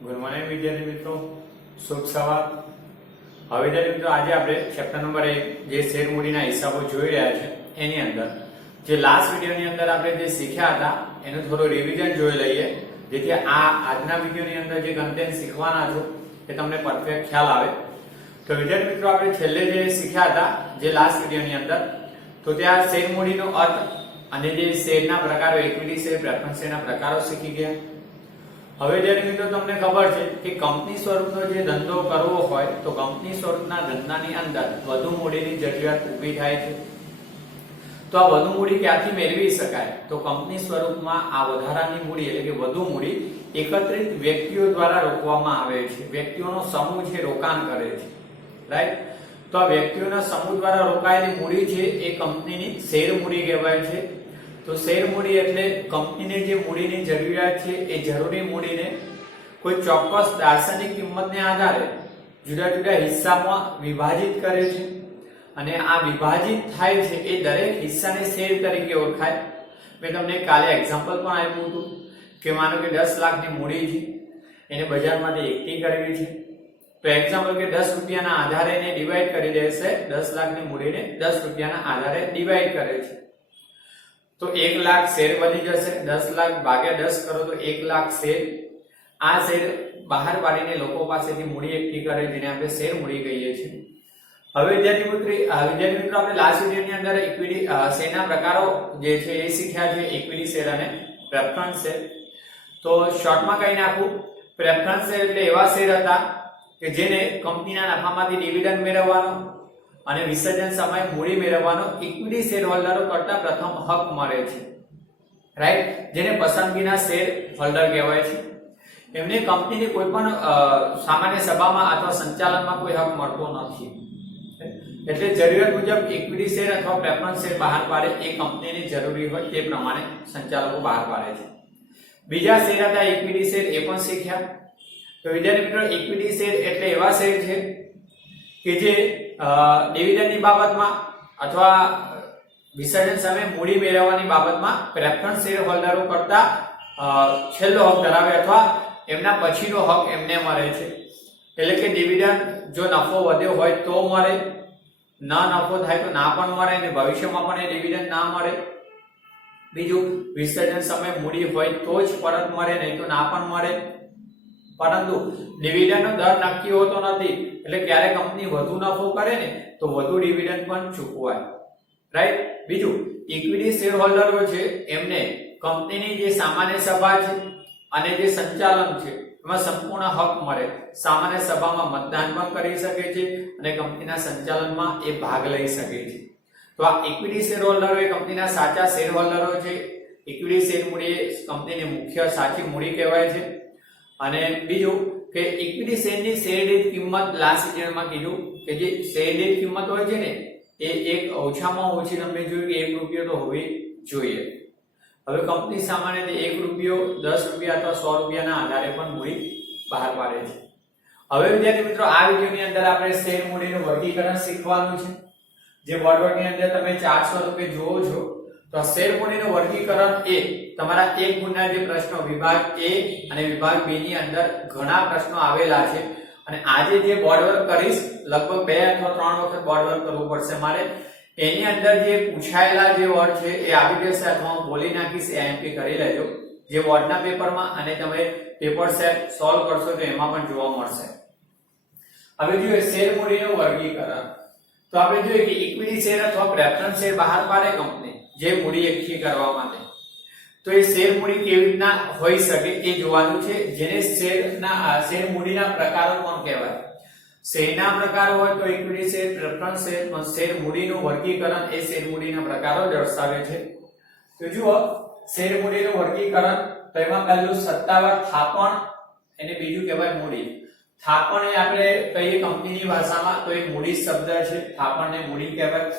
Good morning વિદ્યાર્થી મિત્રો, શુભ સવાર। હવે વિદ્યાર્થી મિત્રો, આજે આપણે ચેપ્ટર નંબર 1 જે શેર મૂડીના હિસાબો જોઈ રહ્યા છે એની અંદર જે લાસ્ટ વિડિયોની અંદર આપણે જે શીખ્યા હતા એનું થોડું રિવિઝન જોઈ લઈએ, જેથી આજના વિડિયોની અંદર જે કન્ટેન્ટ શીખવાના છો એ તમને પરફેક્ટ ખ્યાલ આવે। તો વિદ્યાર્થી મિત્રો, આપણે છેલ્લે જે શીખ્યા હતા જે લાસ્ટ વિડિયોની અંદર, તો ત્યાં શેર મૂડીનો અર્થ અને જે શેરના પ્રકારો, ઇક્વિટી શેર, પ્રેફરન્સ શેરના પ્રકારો શીખી ગયા। હવે જ્યારે મિત્રો તમને ખબર છે કે કંપની સ્વરૂપનો જે ધંધો કરવો હોય તો કંપની સ્વરૂપના ધંધાની અંદર વધુ મૂડીની જરૂરિયાત ઊભી થાય છે। તો આ વધુ મૂડી ક્યાંથી મેળવી શકાય? તો કંપની સ્વરૂપમાં આ વધારાની મૂડી એટલે કે વધુ મૂડી એકત્રિત વ્યક્તિઓ દ્વારા રોકવામાં આવે છે। વ્યક્તિઓનો સમૂહ છે રોકાણ કરે છે, રાઈટ? તો આ વ્યક્તિઓના સમૂહ દ્વારા રોકાયેલી મૂડી છે એ કંપનીની શેર મૂડી કહેવાય છે। તો શેર મૂડી એટલે કંપનીને જે મૂડીની જરૂરિયાત છે એ જરૂરી મૂડીને કોઈ ચોક્કસ દાર્શનિક કિંમતને આધારે જુદા જુદા હિસ્સામાં વિભાજિત કરે છે અને આ વિભાજિત થાય છે એ દરેક હિસ્સાને શેર તરીકે ઓળખાય। મેં તમને કાલે એક્ઝામ્પલ પણ આપ્યું હતું કે માનો કે 10 લાખની મૂડી છે, એને બજારમાંથી એકઠી કરવી છે, તો એક્ઝામ્પલ કે 10 રૂપિયાના આધારે એને ડિવાઈડ કરી દેશે। 10 લાખની મૂડીને 10 રૂપિયાના આધારે ડિવાઈડ કરે છે તો 1 લાખ શેર બની જશે। 10 લાખ ભાગ્યા 10 કરો તો 1 લાખ શેર। આ શેર બહાર પાડીને લોકો પાસેથી મૂડી એકઠી કરે જેને આપણે શેર મૂડી કહીએ છીએ। હવે વિદ્યાર્થી મિત્રો, આપણે લાસ્ટ વિડિયોની અંદર ઇક્વિટી શેરના પ્રકારો જે છે એ શીખ્યા છે, ઇક્વિટી શેર અને પ્રેફરન્સ શેર। તો શોર્ટમાં કહી નાખું, પ્રેફરન્સ શેર એટલે એવા શેર હતા કે જેને કંપનીના નફામાંથી ડિવિડન્ડ મેળવવાનો અને વિસર્જન સમયે મૂડી મેળવવાનો ઇક્વિટી શેર હોલ્ડરો કરતા પ્રથમ હક મળે છે, રાઈટ? જેને પસંદગીના શેર હોલ્ડર કહેવાય છે। એમને કંપનીની કોઈ પણ સામાન્ય સભામાં અથવા સંચાલનમાં કોઈ હક મળતો નથી, એટલે જરૂરિયાત મુજબ ઇક્વિટી શેર અથવા પ્રેફરન્સ શેર બહાર પાડે એ કંપનીની જરૂરી હોય તે પ્રમાણે સંચાલકો બહાર પાડે છે। બીજા શેર હતા ઇક્વિટી શેર, એ પણ શીખ્યા। તો વિદ્યાર્થી મિત્રો, ઇક્વિટી શેર એટલે એવા શેર છે કે જે ડિવિડન્ડની બાબતમાં અથવા વિસર્જન સમયે મૂડી મેળવવાની બાબતમાં પ્રેફરન્સ શેર હોલ્ડરો કરતા છેલ્લો હક ધરાવે અથવા એમના પછીનો હક એમને મળે છે। એટલે કે ડિવિડન્ડ જો નફો વધ્યો હોય તો મળે, ના નફો થાય તો ના પણ મળે અને ભવિષ્યમાં પણ એ ડિવિડન્ડ ના મળે। બીજું, વિસર્જન સમયે મૂડી હોય તો જ પરત મળે, નહીં તો ના પણ મળે। પરંતુ ડિવિડન્ડનો દર નક્કી હોતો નથી, એટલે ક્યારે કંપની વધુ નફો કરે ને તો વધુ ડિવિડન્ડ પણ ચૂકવાય, રાઈટ? બીજું, ઇક્વિટી શેર હોલ્ડરો છે એમને કંપનીની જે સામાન્ય સભા છે અને જે સંચાલન છે એમાં સંપૂર્ણ હક મળે। સામાન્ય સભામાં મતદાન પણ કરી શકે છે અને કંપનીના સંચાલનમાં એ ભાગ લઈ શકે છે। તો આ ઇક્વિટી શેર હોલ્ડરો એ કંપનીના સાચા શેર હોલ્ડરો છે। ઇક્વિટી શેર મૂડી એ કંપનીની મુખ્ય સાચી મૂડી કહેવાય છે। અને બીજું કે ઇક્વિટી શેરની શેર દીઠ કિંમત લાસ્ટ વિડિયોમાં કીધું કે જે શેર દીઠ કિંમત હોય છે ને એ એક ઓછામાં ઓછી તમે જોયું કે 1 રૂપિયો તો હોવી જોઈએ। હવે કંપની સામાન્ય રીતે 1 રૂપિયો, 10 રૂપિયા અથવા 100 રૂપિયાના આધારે પણ મૂડી બહાર પાડે છે। હવે વિદ્યાર્થી મિત્રો, આ વિડિયોની અંદર આપણે શેર મૂડીનું વર્ગીકરણ શીખવાનું છે। જે બોર્ડની અંદર તમે 4 સ્વરૂપે જુઓ છો, તો શેર મૂડીનું વર્ગીકરણ એ તમારા 1 ગુણના જે પ્રશ્નો વિભાગ A અને વિભાગ B ની અંદર ઘણા પ્રશ્નો આવેલા છે અને આજે જે બોર્ડ વર્ક કરીશ લગભગ 2 અથવા 3 વખત બોર્ડ વર્ક કરવું પડશે મારે। એની અંદર જે પૂછાયેલા જે વર્ડ છે એ આવી જશે અથવા હું બોલી નાખીશ, MP કરી લેજો જે બોર્ડના પેપરમાં, અને તમે પેપર સેટ સોલ્વ કરશો તો એમાં પણ જોવા મળશે। હવે જોઈએ શેર મૂડીનું વર્ગીકરણ, તો આપણે જોઈએ કે ઇક્વિટી શેર અથવા પ્રેફરન્સ શેર બહાર પાડે કંપની જે મૂડી એકઠી કરવા માટે, તો એ શેર મૂડી કેવી રીતના હોઈ શકે એ જોવાનું છે, જેને શેર મૂડીના પ્રકારો પણ કહેવાય। શેરના પ્રકારો હોય તો ઇક્વિટી શેર, પ્રેફરન્સ શેર, પણ શેર મૂડીનું વર્ગીકરણ એ શેર મૂડીના પ્રકારો દર્શાવે છે। તો જુઓ, શેર મૂડીનું વર્ગીકરણ, તો એમાં પહેલું સત્તાવાર થાપણ, એને બીજું કહેવાય મૂડી। થાપણ એ આપણે કહીએ કંપનીની ભાષામાં તો એ મૂડી શબ્દ છે, થાપણને મૂડી કહેવાય।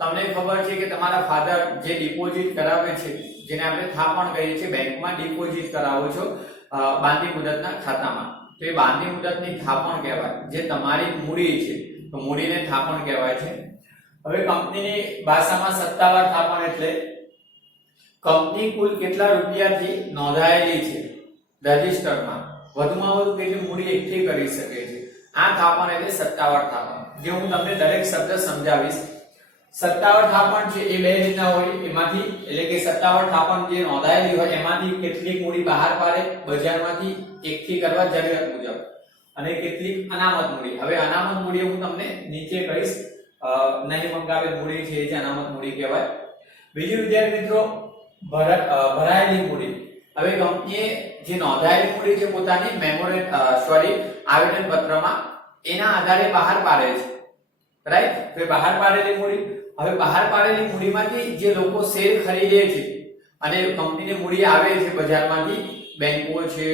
તમને ખબર છે કે તમારા ફાધર જે ડિપોઝિટ કરાવે છે, જેને આપણે થાપણ કહીએ છીએ, બેંકમાં ડિપોઝિટ કરાવો છો બાંધી મુદતના ખાતામાં, તો એ બાંધી મુદતની થાપણ કહેવાય। જે તમારી મૂડી છે તો મૂડીને થાપણ કહેવાય છે। હવે કંપનીની ભાષામાં સત્તાવાર થાપણ એટલે કંપની કુલ કેટલા રૂપિયાથી નોંધાયેલી છે રજિસ્ટરમાં, વધુમાં વધુ કેટલી મૂડી એકઠી કરી શકે છે, આ થાપણ એટલે સત્તાવાર થાપણ. જે હું તમને દરેક શબ્દ સમજાવીશ. સત્તાવાર થાપણ છે એ બે રીતના હોય, એમાંથી એટલે કે સત્તાવાર થાપણ જે નોંધાયેલી હોય એમાંથી કેટલીક મૂડી બહાર પાડે બજારમાંથી એકઠી કરવા જરૂરિયાત મુજબ, અને કેટલીક અનામત મૂડી. હવે અનામત મૂડી હું તમને નીચે કહીશ. નહીં મંગાવેલ મૂડી છે જે અનામત મૂડી કહેવાય. બીજું વિદ્યાર્થી મિત્રો, ભરાયેલી મૂડી. હવે કંપનીએ જે નોંધાયેલી મૂડી છે પોતાની આવેદન પત્રમાં એના આધારે બહાર પાડે છે, રાઈટ. તો બહાર પાડેલી મૂડી, હવે બહાર પાડેલી મૂડીમાંથી જે લોકો શેર ખરીદે છે અને કંપનીને મૂડી આવે છે બજારમાંથી, બેંકો છે,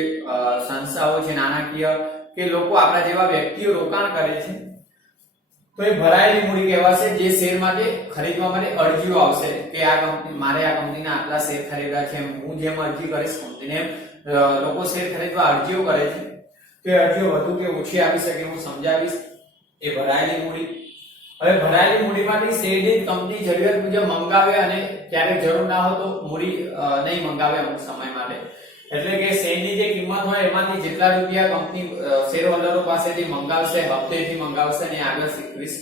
સંસ્થાઓ છે નાણાકીય, કે લોકો આપણા જેવા વ્યક્તિઓ રોકાણ કરે છે, તો એ ભરાયેલી મૂડી કહેવાશે. જે શેર માટે ખરીદવા માટે અરજીઓ આવશે કે આ કંપની, મારે આ કંપનીના આટલા શેર ખરીદવા છે, હું જેમ અરજી કરીશ કંપનીને લોકો શેર ખરીદવા અરજીઓ કરે છે. તો એ અરજીઓ વધુ કે ઓછી આવી શકે હું સમજાવીશ. એ ભરાયેલી મૂડી. હવે ભરાયેલી મૂડીમાંથી શેરની કંપની જરૂરિયાત મુજબ મંગાવે અને ક્યારેક જરૂર ના હોય તો મૂડી નહીં મંગાવે અમુક સમય માટે. એટલે કે શેરની જે કિંમત હોય એમાંથી જેટલા રૂપિયા કંપની શેર હોલ્ડરો પાસેથી મંગાવશે, હપ્તેથી મંગાવશે ને આગળ શીખવીશ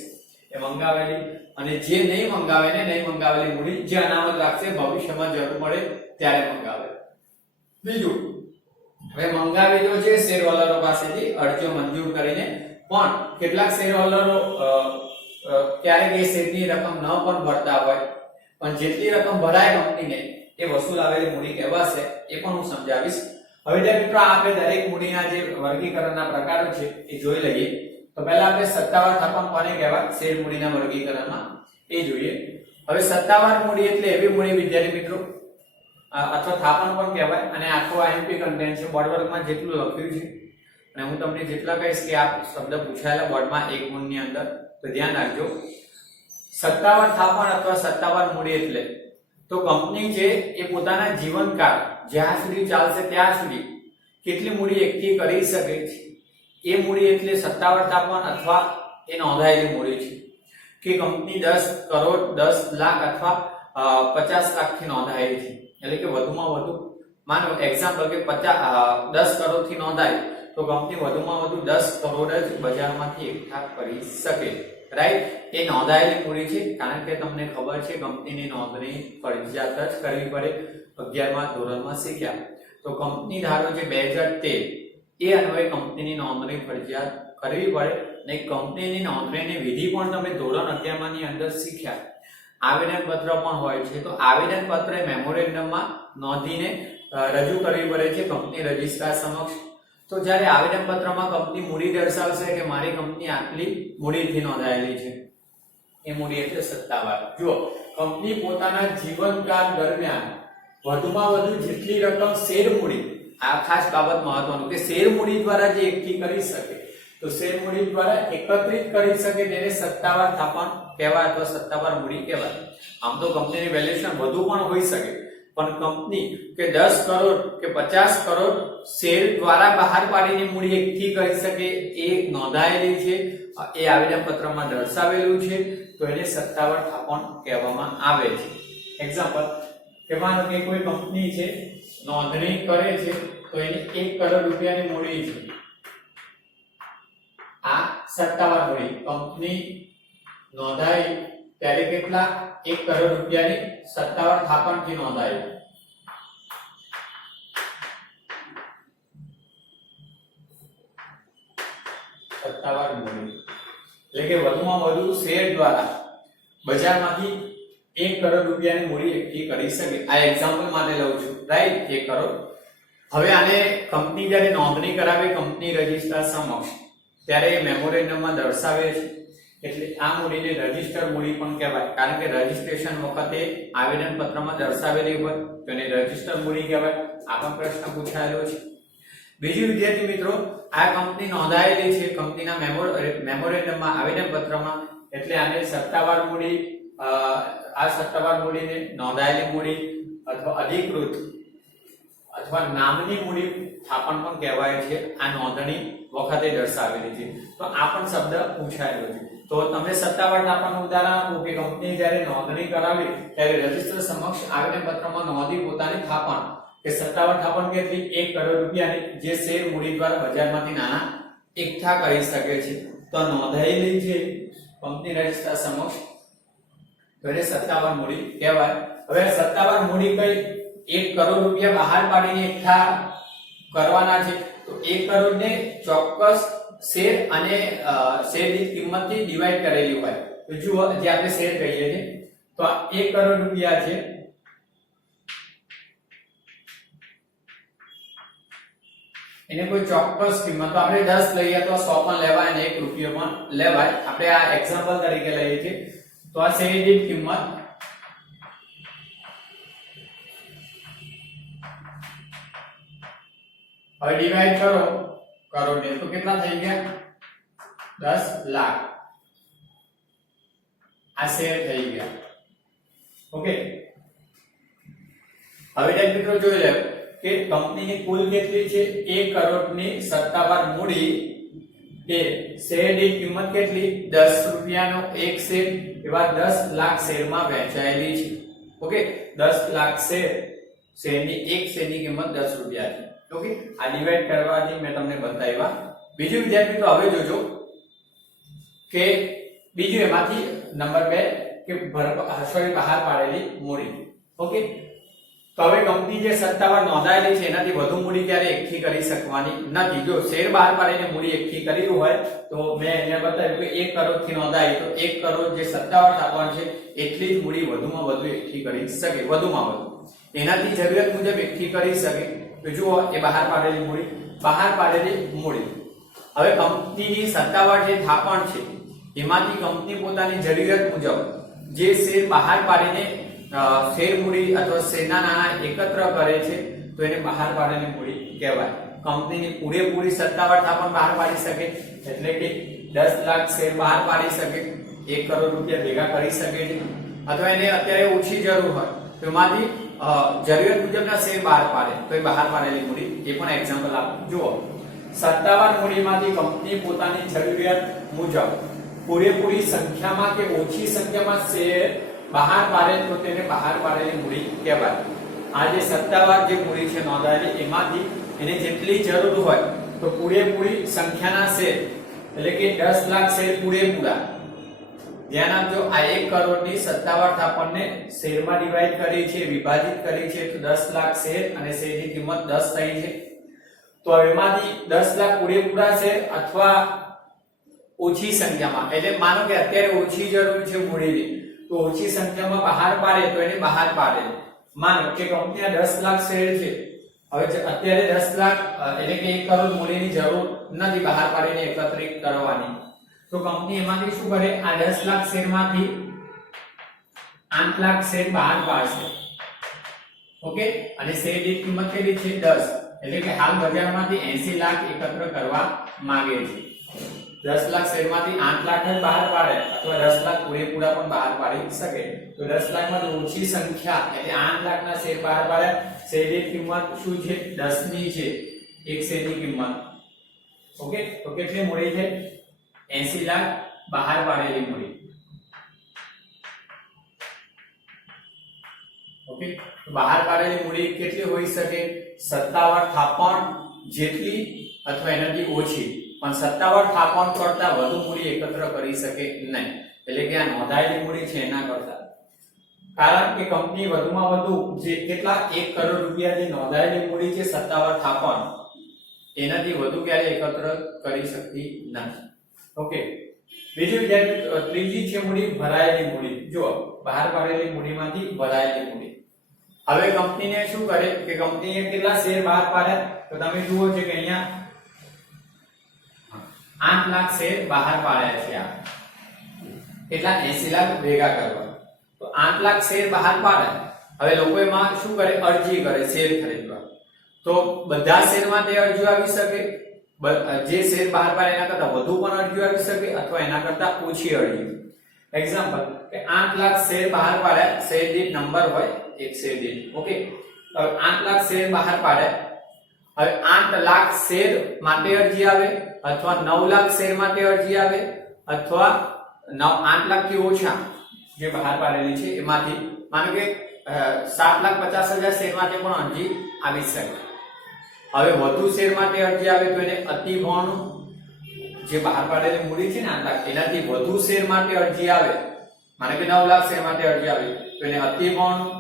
એ મંગાવેલી, અને જે નહીં મંગાવે ને નહીં મંગાવેલી મૂડી જે અનામત રાખશે ભવિષ્યમાં જરૂર પડે ત્યારે મંગાવે. બીજું, હવે મંગાવેલો છે શેર હોલ્ડરો પાસેથી અરજીઓ મંજૂર કરીને, પણ કેટલાક શેર હોલ્ડરો ક્યારેક એ શેરની રકમ ન પણ ભરતા હોય, પણ જેટલી રકમ ભરાય કંપનીને એ વસૂલ આવેલી મૂડી કહેવાશે. એ પણ હું સમજાવીશ. હવે મિત્રો આપણે દરેક મૂડીના જે વર્ગીકરણના પ્રકારો છે એ જોઈ લઈએ. તો પહેલા આપણે સત્તાવાર થાપણ કોને કહેવાય શેર મૂડીના વર્ગીકરણમાં એ જોઈએ. હવે સત્તાવાર મૂડી એટલે એવી મૂડી વિદ્યાર્થી મિત્રો, અથવા થાપણ પણ કહેવાય, અને આખો આઈએમપી કન્ટેન્ટ છે, બોર્ડ વર્કમાં જેટલું લખ્યું છે અને હું તમને જેટલા કહીશ કે આ શબ્દ પૂછાયેલા બોર્ડમાં એક ગુણની અંદર, તો ધ્યાન રાખજો. સત્તાવાર થાપણ અથવા સત્તાવાર મૂડી એટલે તો કંપની છે એ પોતાના જીવનકાળ જ્યાં સુધી ચાલશે ત્યાં સુધી કેટલી મૂડી એકઠી કરી શકે છે એ મૂડી એટલે સત્તાવાર થાપણ અથવા એ નોંધાયેલી મૂડી છે. કે કંપની 10 કરોડ, 10 લાખ અથવા 50 લાખથી નોંધાયેલી છે, એટલે કે વધુમાં વધુ માનો એક્ઝામ્પલ કે 10 કરોડથી નોંધાય તો કંપની વધુમાં વધુ 10 કરોડ જ બજારમાંથી એકઠા કરી શકે, રાઈટ. એ નોંધાયેલી મૂડી છે, કારણ કે તમને ખબર છે કંપનીની નોંધણી ફરજિયાત જ કરવી પડે, 11મા ધોરણમાં શીખ્યા. તો કંપની ધારો છે 2013 એ અન્વયે કંપનીની નોંધણી ફરજિયાત કરવી પડે, ને કંપનીની નોંધણીની વિધિ પણ તમે ધોરણ 11 ની અંદર શીખ્યા. આવેદન પત્ર પણ હોય છે, તો આવેદન પત્ર મેમોરેન્ડમમાં નોંધીને રજૂ કરવી પડે છે કંપની રજિસ્ટ્રાર સમક્ષ. તો જ્યારે આવેદન પત્રમાં કંપની મૂડી દર્શાવશે કે મારી કંપની આટલી મૂડીથી નોંધાયેલી છે, એ મૂડી એટલે સત્તાવાર. જુઓ, કંપની પોતાના જીવનકાળ દરમિયાન વધુમાં વધુ જેટલી રકમ શેર મૂડી, આ ખાસ બાબત મહત્વનું કે શેર મૂડી દ્વારા જે એકઠી કરી શકે, તો શેર મૂડી દ્વારા એકત્રિત કરી શકે તેને સત્તાવાર થાપણ કહેવાય અથવા સત્તાવાર મૂડી કહેવાય. આમ તો કંપનીની વેલ્યુએશન વધુ પણ હોઈ શકે, પણ કંપની કે 10 કરોડ કે 50 કરોડ શેર દ્વારા બહાર પાડીને મૂડી એકઠી કરી શકે એ નોંધાયેલી છે, એ આવેદન પત્રમાં દર્શાવેલું છે, તો એને સત્તાવાર થાપણ કહેવામાં આવે છે. એક્ઝામ્પલ કે માનો કે કોઈ કંપની છે નોંધણી કરે છે તો એની 1 કરોડ રૂપિયાની મૂડી છે, આ સત્તાવાર મૂડી. કંપની નોંધાઈ ત્યારે કેટલા 1 કરોડ રૂપિયાની સત્તાવાર થાપણથી નોંધાઈ. સત્તાવાર મૂડી એટલે કે વધુમાં વધુ શેર દ્વારા બજારમાંથી 1 કરોડ રૂપિયાની મૂડી એકઠી કરી શકે. આ એક્ઝામ્પલ માટે લઉં છું, રાઈટ, 1 કરોડ. હવે આને કંપની જ્યારે નોંધણી કરાવે કંપની રજિસ્ટ્રાર સમક્ષ ત્યારે મેમોરેન્ડમમાં દર્શાવે છે, એટલે આ મૂડીને રજિસ્ટર મૂડી પણ કહેવાય, કારણ કે રજિસ્ટ્રેશન વખતે આવેદન પત્રમાં દર્શાવેલી હોય તો એને રજિસ્ટર મૂડી કહેવાય. આ પણ પ્રશ્ન પૂછાયેલો છે. બીજું વિદ્યાર્થી મિત્રો, આ કંપની નોંધાયેલી છે કંપનીના મેમોરેન્ડમમાં આવેદન પત્રમાં, એટલે આને સત્તાવાર મૂડી, આ સત્તાવાર મૂડીને નોંધાયેલી મૂડી અથવા અધિકૃત અથવા નામની મૂડી થાપણ પણ કહેવાય છે. આ નોંધણી વખતે દર્શાવેલી છે, તો આ પણ શબ્દ પૂછાયેલો છે. તો તમે સત્તાવાર થાપણનું ઉદાહરણ આપો કે કંપની જ્યારે નોંધણી કરાવી ત્યારે રજિસ્ટર સમક્ષ આવેદન પત્રમાં નોંધી પોતાની થાપણ કે સત્તાવાર થાપણ કેટલી 1 કરોડ રૂપિયાની જે શેર મૂડી દ્વારા બજારમાંથી નાના એકઠા કરી શકે છે તો નોંધાયેલી છે કંપની રજિસ્ટર સમક્ષ તો એને સત્તાવાર મૂડી કહેવાય। હવે સત્તાવાર મૂડી કઈ 1 કરોડ રૂપિયા બહાર પાડીને એકઠા કરવાના છે તો 1 કરોડ ને ચોક્કસ શેર અને શેરની કિંમતથી ડિવાઈડ કરેલી હોય તો જુઓ જે આપણે શેર કહીએ છીએ તો આ 1 કરોડ રૂપિયા છે એને કોઈ ચોક્કસ કિંમત તો આપણે 10 લઈએ તો 100 પણ લેવાય અને 1 રૂપિયો પણ લેવાય। આપણે આ એક્ઝામ્પલ તરીકે લઈએ છીએ તો આ શેરની કિંમત હવે ડિવાઈડ કરો કરોડ ને તો કેટલા થઈ ગયા 10 લાખ આ શેર થઈ ગયા। ઓકે હવે જે મિત્રો જોઈ લે કે કંપનીની કુલ કેટલી છે 1 કરોડની સત્તાવાર મૂડી કે શેરની કિંમત કેટલી 10 રૂપિયાનો એક શેર એવા 10 લાખ શેરમાં વહેંચાયેલી છે। ઓકે 10 લાખ શેરની એક શેરની કિંમત 10 રૂપિયા છે। ઓકે આ ડિવાઈડ કરવાથી મેં તમને બતાવ્યા। બીજું વિદ્યાર્થી મિત્રો હવે જોજો કે બીજું એમાંથી નંબર 2 કે બહાર પાડેલી મૂડી। ઓકે તો હવે કંપની જે સત્તાવાર નોંધાયેલી છે એનાથી વધુ મૂડી ક્યારે એકઠી કરી શકવાની નથી। જો શેર બહાર પાડીને મૂડી એકઠી કરી હોય તો મેં અહીંયા બતાવ્યું કે 1 કરોડ થી નોંધાઈ તો 1 કરોડ જે સત્તાવાર થાપણ છે એટલી જ મૂડી વધુમાં વધુ એકઠી કરી શકે વધુમાં વધુ એનાથી જરૂરિયાત મુજબ એકઠી કરી શકે તો જુઓ એ બહાર પાડેલી મૂડી। હવે કંપનીની સત્તાવાર જે થાપણ છે એમાંથી કંપની પોતાની જરૂરિયાત મુજબ જે શેર બહાર પાડીને શેર મૂડી અથવા શેરના નાણાં એકત્ર કરે છે તો એને બહાર પાડેલી મૂડી કહેવાય। કંપનીની પૂરેપૂરી સત્તાવાર થાપણ બહાર પાડી શકે એટલે કે 10 લાખ શેર બહાર પાડી શકે 1 કરોડ રૂપિયા ભેગા કરી શકે છે અથવા એને અત્યારે ઓછી જરૂર હોય તો એમાંથી જરૂરિયાત મુજબના શેર બહાર પાડે તો એ બહાર પાડેલી મૂડી એ પણ એક્ઝામ્પલ આપો। જુઓ સત્તાવાર મૂડીમાંથી કંપની પોતાની જરૂરિયાત મુજબ પૂરેપૂરી સંખ્યામાં કે ઓછી સંખ્યામાં શેર બહાર પાડે તો તેને બહાર પાડેલી મૂડી કહેવાય। આ જે સત્તાવાર જે મૂડી છે નોંધાયેલી એમાંથી એને જેટલી જરૂર હોય તો પૂરેપૂરી સંખ્યાના શેર એટલે કે 10 લાખ શેર પૂરેપૂરા ધ્યાન આપજો આ 1 કરોડની સત્તાવાર થાપણને શેરમાં ડિવાઈડ કરી છે વિભાજિત કરી છે તો 10 લાખ શેર અને શેરની કિંમત 10 થઈ છે તો એમાંથી 10 લાખ પૂરેપૂરા શેર અથવા ઓછી સંખ્યામાં એટલે માનો કે અત્યારે ઓછી જરૂર છે મૂડીની તો ઓછી સંખ્યામાં બહાર પાડે તો એને બહાર પાડે। માનો કે કંપનીના 10 લાખ શેર છે હવે અત્યારે 10 લાખ એટલે કે 1 કરોડ મૂડીની જરૂર નથી બહાર પાડીને એકત્રિત કરવાની તો કંપની એમાંથી શું કરે આ 10 લાખ શેરમાંથી 8 લાખ શેર બહાર પાડશે। ઓકે અને શેરની કિંમત કેટલી છે 10 એટલે કે હાલ બજારમાંથી 80 લાખ એકત્ર કરવા માંગે છે। 10 લાખ શેરમાંથી 8 લાખ જ બહાર પાડે અથવા 10 લાખ પૂરેપૂરા પણ બહાર પાડી શકે તો 10 લાખમાં ઓછી સંખ્યા એટલે 8 લાખના શેર બહાર પાડે શેરની કિંમત શું છે 10 ની છે એક શેરની કિંમત। ઓકે તો કેટલી મૂડી છે 80 લાખ બહાર પાડેલી મૂડી। ઓકે તો બહાર પાડેલી મૂડી કેટલી હોઈ શકે સત્તાવાર થાપણ જેટલી અથવા એનાથી ઓછી પણ સત્તાવાર થાપણ કરતા વધુ મૂડી એકત્ર કરી શકે નહીં એટલે કે આ નોંધાયેલી મૂડી છે એના કરતા કારણ કે કંપની વધુમાં વધુ જે કેટલા 1 કરોડ રૂપિયાની નોંધાયેલી મૂડી છે સત્તાવાર થાપણ એનાથી વધુ ક્યારે એકત્ર કરી શકતી નથી। ઓકે બીજું ત્રીજી છે મૂડી ભરાયેલી મૂડી। જો બહાર પાડેલી મૂડીમાંથી ભરાયેલી મૂડી હવે કંપનીને શું કરે કે કંપનીએ કેટલા શેર બહાર પાડ્યા તો તમે જુઓ છો કે અહીંયા 8 લાખ શેર બહાર પાડ્યા છે આ કેટલા 80 લાખ ભેગા કરવા તો 8 લાખ શેર બહાર પાડે હવે લોકો એમાં શું કરે અરજી કરે શેર ખરીદવા તો બધા શેરમાં તે અરજી આવી શકે જે શેર બહાર પાડે એના કરતા વધુ પણ અરજી આવી શકે અથવા એના કરતા ઓછી અરજી। એક્ઝામ્પલ કે 8 લાખ શેર બહાર પાડે શેર દીઠ નંબર હોય એક શેર દીઠ। ઓકે હવે 8 લાખ શેર બહાર પાડે હવે 8 લાખ શેર માટે અરજી આવે અથવા 9 લાખ શેર માટે અરજી આવે અથવા 8 લાખ થી ઓછા જે બહાર પાડેલી છે એમાંથી માનો કે 7,50,000 શેર માટે પણ અરજી આવી શકે. હવે વધુ શેર માટે અરજી આવે તો એને અતિ બહોળું જે બહાર પાડેલી મૂડી છે ને 8 લાખ એનાથી વધુ શેર માટે અરજી આવે, માને કે 9 લાખ શેર માટે અરજી આવે તો એને અતિ બહોળું.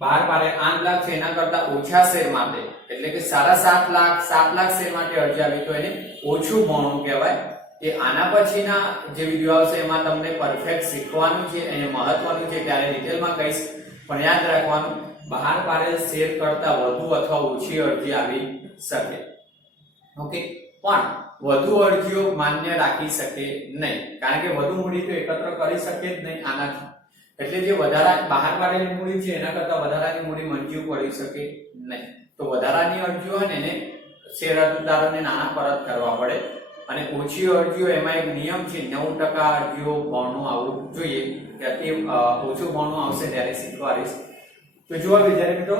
બહાર પાડે 8 લાખ છે એના કરતા ઓછા શેર માટે એટલે કે 7.5 લાખ 7 લાખ શેર માટે અરજી આવી તો એને ઓછું બહોળું કહેવાય. એ આના પછીના જે વિડિયો આવશે એમાં તમને પરફેક્ટ શીખવાનું છે અને મહત્વનું છે, ત્યારે ડિટેલમાં કહીશ. પણ યાદ રાખવાનું, બહાર પાડેલ શેર કરતા વધુ અથવા ઓછી અરજી આવી શકે. ઓકે, પણ વધુ અરજીઓ માન્ય રાખી શકે નહીં, કારણ કે વધુ મૂડી તો એકત્ર કરી શકે જ નહીં આનાથી. એટલે જે બહાર પાડેલી મૂડી છે એના કરતા વધારાની મૂડી મંજૂર કરી શકે નહીં. તો વધારાની અરજીઓ હોય ને એને શેર અરજદારોને નાણાં પરત કરવા પડે. અને ઓછી અરજીઓ એમાં એક નિયમ છે, 9% અરજીઓ બહોળું આવવું જોઈએ. કે ઓછું બહોળું આવશે ત્યારે શીખવાડીશ. તો જુઓ વિદ્યાર્થી મિત્રો,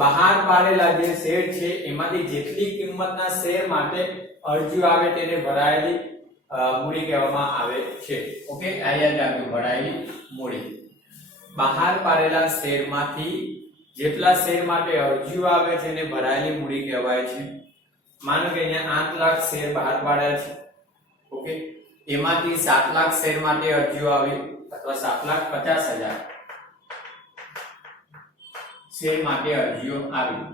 બહાર પાડેલા જે શેર છે એમાંથી જેટલી કિંમતના શેર માટે અરજીઓ આવે તેને ભરાયેલી મૂડી કહેવામાં આવે છે. ઓકે, આ યાદ રાખજો, ભરાયેલી મૂડી. બહાર પાડેલા શેરમાંથી જેટલા શેર માટે અરજીઓ આવે છે એને ભરાયેલી મૂડી કહેવાય છે. માનો કે અહીંયા 8 લાખ શેર બહાર પાડ્યા છે. ઓકે, એમાંથી 7 લાખ શેર માટે અરજીઓ આવી અથવા 7,50,000 શેર માટે અરજીઓ આવી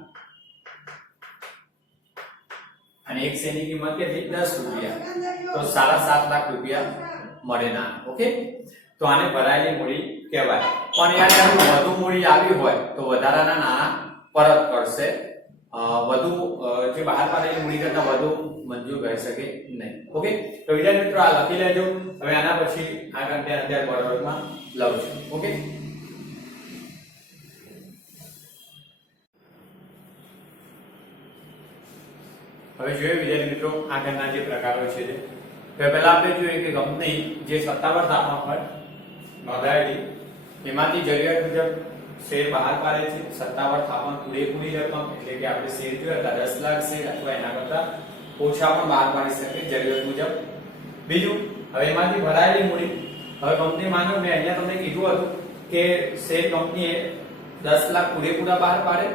અને એક શેરની કિંમત કેટલી? 10 રૂપિયા. તો 7.5 લાખ રૂપિયા મળે ના. ઓકે, તો આને ભરાયેલી મૂડી કહેવાય. પણ યાદ રાખો, વધુ મૂડી આવી હોય તો વધારાના નાણાં પરત કરશે. વધુ જે બહાર પાડેલી મૂડી કરતા વધુ મંજૂર કરી શકે નહીં. ઓકે, તો વિદ્યાર્થી મિત્રો આ લખી લેજો. હવે આના પછી આ કન્ટેન્ટ અત્યારે બરાબરમાં લઉં છું. ઓકે, હવે જોઈએ વિદ્યાર્થી મિત્રો આગળના જે પ્રકારો છે. તો પહેલા આપણે જોઈએ કે કંપની જે સત્તાવાર તાપમાન પર નોંધાયેલી એમાંથી જરૂરિયાત મુજબ શેર બહાર પાડે છે. સત્તાવાર થાપણ પૂરેપૂરી રકમ એટલે કે આપણે શેર જોયા હતા 10 લાખ શેર અથવા એના કરતા ઓછા પણ બહાર પાડી શકે જરૂરિયાત મુજબ. બીજું, હવે એમાંથી ભરાયેલી મૂડી. હવે કંપની માનો મેં અહીંયા તમને કીધું હતું કે શેર કંપનીએ 10 લાખ પૂરેપૂરા બહાર પાડે